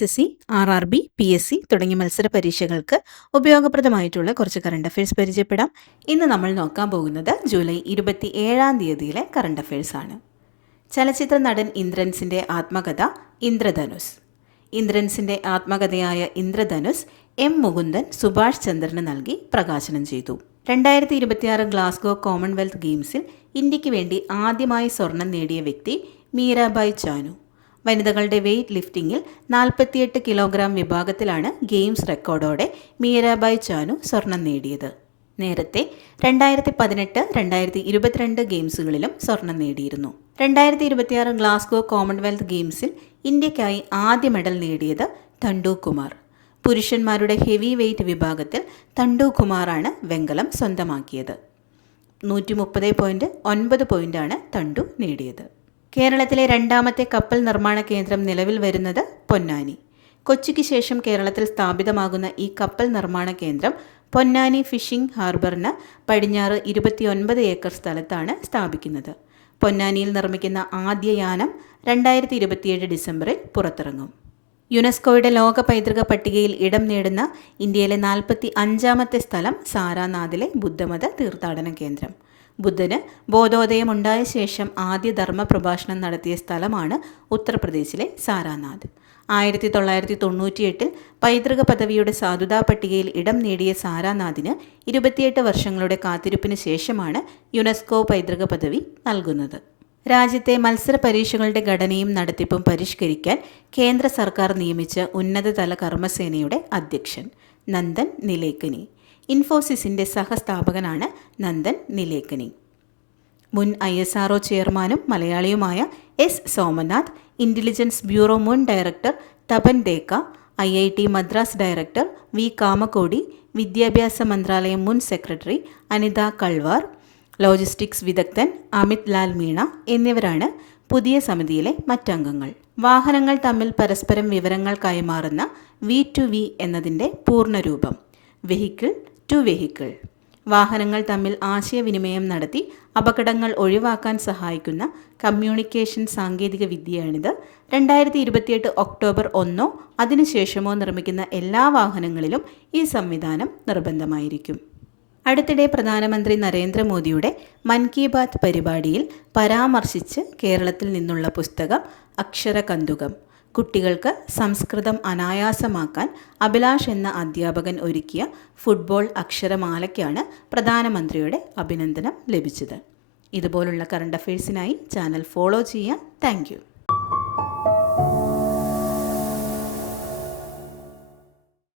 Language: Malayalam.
SSC, RRB, PSC തുടങ്ങിയ മത്സര പരീക്ഷകൾക്ക് ഉപയോഗപ്രദമായിട്ടുള്ള കുറച്ച് കറണ്ട് അഫയേഴ്സ് പരിചയപ്പെടാം. ഇന്ന് നമ്മൾ നോക്കാൻ പോകുന്നത് ജൂലൈ 27 കറണ്ട് അഫയേഴ്സ് ആണ്. ചലച്ചിത്ര നടൻ ഇന്ദ്രൻസിൻ്റെ ആത്മകഥ ഇന്ദ്രധനുസ്. ഇന്ദ്രൻസിൻ്റെ ആത്മകഥയായ ഇന്ദ്രധനുസ് M. മുകുന്ദൻ സുഭാഷ് ചന്ദ്രന് നൽകി പ്രകാശനം ചെയ്തു. 2026 ഗ്ലാസ്ഗോ കോമൺവെൽത്ത് ഗെയിംസിൽ ഇന്ത്യക്ക് വേണ്ടി ആദ്യമായി സ്വർണം നേടിയ വ്യക്തി മീരാബായ് ചാനു. വനിതകളുടെ വെയ്റ്റ് ലിഫ്റ്റിംഗിൽ 48 കിലോഗ്രാം വിഭാഗത്തിലാണ് ഗെയിംസ് റെക്കോർഡോടെ മീരാബായ് ചാനു സ്വർണം നേടിയത്. നേരത്തെ 2018, 2022 ഗെയിംസുകളിലും സ്വർണം നേടിയിരുന്നു. 2026 ഗ്ലാസ്ഗോ കോമൺവെൽത്ത് ഗെയിംസിൽ ഇന്ത്യക്കായി ആദ്യ മെഡൽ നേടിയത് തണ്ടു കുമാർ. പുരുഷന്മാരുടെ ഹെവി വെയ്റ്റ് വിഭാഗത്തിൽ തണ്ടു കുമാറാണ് വെങ്കലം സ്വന്തമാക്കിയത്. 130.9 പോയിന്റാണ് തണ്ടു നേടിയത്. കേരളത്തിലെ രണ്ടാമത്തെ കപ്പൽ നിർമ്മാണ കേന്ദ്രം നിലവിൽ വരുന്നത് പൊന്നാനി. കൊച്ചിക്ക് ശേഷം കേരളത്തിൽ സ്ഥാപിതമാകുന്ന ഈ കപ്പൽ നിർമ്മാണ കേന്ദ്രം പൊന്നാനി ഫിഷിംഗ് ഹാർബറിന് പടിഞ്ഞാറ് 29 ഏക്കർ സ്ഥലത്താണ് സ്ഥാപിക്കുന്നത്. പൊന്നാനിയിൽ നിർമ്മിക്കുന്ന ആദ്യ യാനം 2027 ഡിസംബറിൽ പുറത്തിറങ്ങും. യുനെസ്കോയുടെ ലോക പൈതൃക പട്ടികയിൽ ഇടം നേടുന്ന ഇന്ത്യയിലെ 45ാമത്തെ സ്ഥലം സാരാനാഥിലെ ബുദ്ധമത തീർത്ഥാടന കേന്ദ്രം. ബുദ്ധന് ബോധോദയമുണ്ടായ ശേഷം ആദ്യ ധർമ്മ പ്രഭാഷണം നടത്തിയ സ്ഥലമാണ് ഉത്തർപ്രദേശിലെ സാരാനാഥ്. 1998 പൈതൃക പദവിയുടെ സാധുതാ പട്ടികയിൽ ഇടം നേടിയ സാരാനാഥിന് 28 വർഷങ്ങളുടെ കാത്തിരിപ്പിന് ശേഷമാണ് യുനെസ്കോ പൈതൃക പദവി നൽകുന്നത്. രാജ്യത്തെ മത്സര പരീക്ഷകളുടെ ഘടനയും നടത്തിപ്പും പരിഷ്കരിക്കാൻ കേന്ദ്ര സർക്കാർ നിയമിച്ച ഉന്നതതല കർമ്മസേനയുടെ അധ്യക്ഷൻ നന്ദൻ നിലേക്കനി. ഇൻഫോസിസിൻ്റെ സഹസ്ഥാപകനാണ് നന്ദൻ നിലേക്കനി. മുൻ ISRO ചെയർമാനും മലയാളിയുമായ S. സോമനാഥ്, ഇൻ്റലിജൻസ് ബ്യൂറോ മുൻ director Tapan ദേക്ക, IIT Madras director V. കാമക്കോടി, വിദ്യാഭ്യാസ മന്ത്രാലയം മുൻ സെക്രട്ടറി അനിത കൾവാർ, ലോജിസ്റ്റിക്സ് വിദഗ്ധൻ അമിത് ലാൽ മീണ എന്നിവരാണ് പുതിയ സമിതിയിലെ മറ്റംഗങ്ങൾ. വാഹനങ്ങൾ തമ്മിൽ പരസ്പരം വിവരങ്ങൾ കൈമാറുന്ന V2V എന്നതിൻ്റെ പൂർണ്ണരൂപം വെഹിക്കിൾ ടു വെഹിക്കിൾ. വാഹനങ്ങൾ തമ്മിൽ ആശയവിനിമയം നടത്തി അപകടങ്ങൾ ഒഴിവാക്കാൻ സഹായിക്കുന്ന കമ്മ്യൂണിക്കേഷൻ സാങ്കേതിക വിദ്യയാണിത്. 2028 ഒക്ടോബർ 1 അതിനുശേഷമോ നിർമ്മിക്കുന്ന എല്ലാ വാഹനങ്ങളിലും ഈ സംവിധാനം നിർബന്ധമായിരിക്കും. അടുത്തിടെ പ്രധാനമന്ത്രി നരേന്ദ്രമോദിയുടെ മൻ കി ബാത്ത് പരിപാടിയിൽ പരാമർശിച്ച് കേരളത്തിൽ നിന്നുള്ള പുസ്തകം അക്ഷരകന്തുകം. കുട്ടികൾക്ക് സംസ്കൃതം അനായാസമാക്കാൻ അഭിലാഷ് എന്ന അധ്യാപകൻ ഒരുക്കിയ ഫുട്ബോൾ അക്ഷരമാലയ്ക്കാണ് പ്രധാനമന്ത്രിയുടെ അഭിനന്ദനം ലഭിച്ചത്. ഇതുപോലുള്ള കറണ്ട് അഫയേഴ്സിനായി ചാനൽ ഫോളോ ചെയ്യുക. Thank you.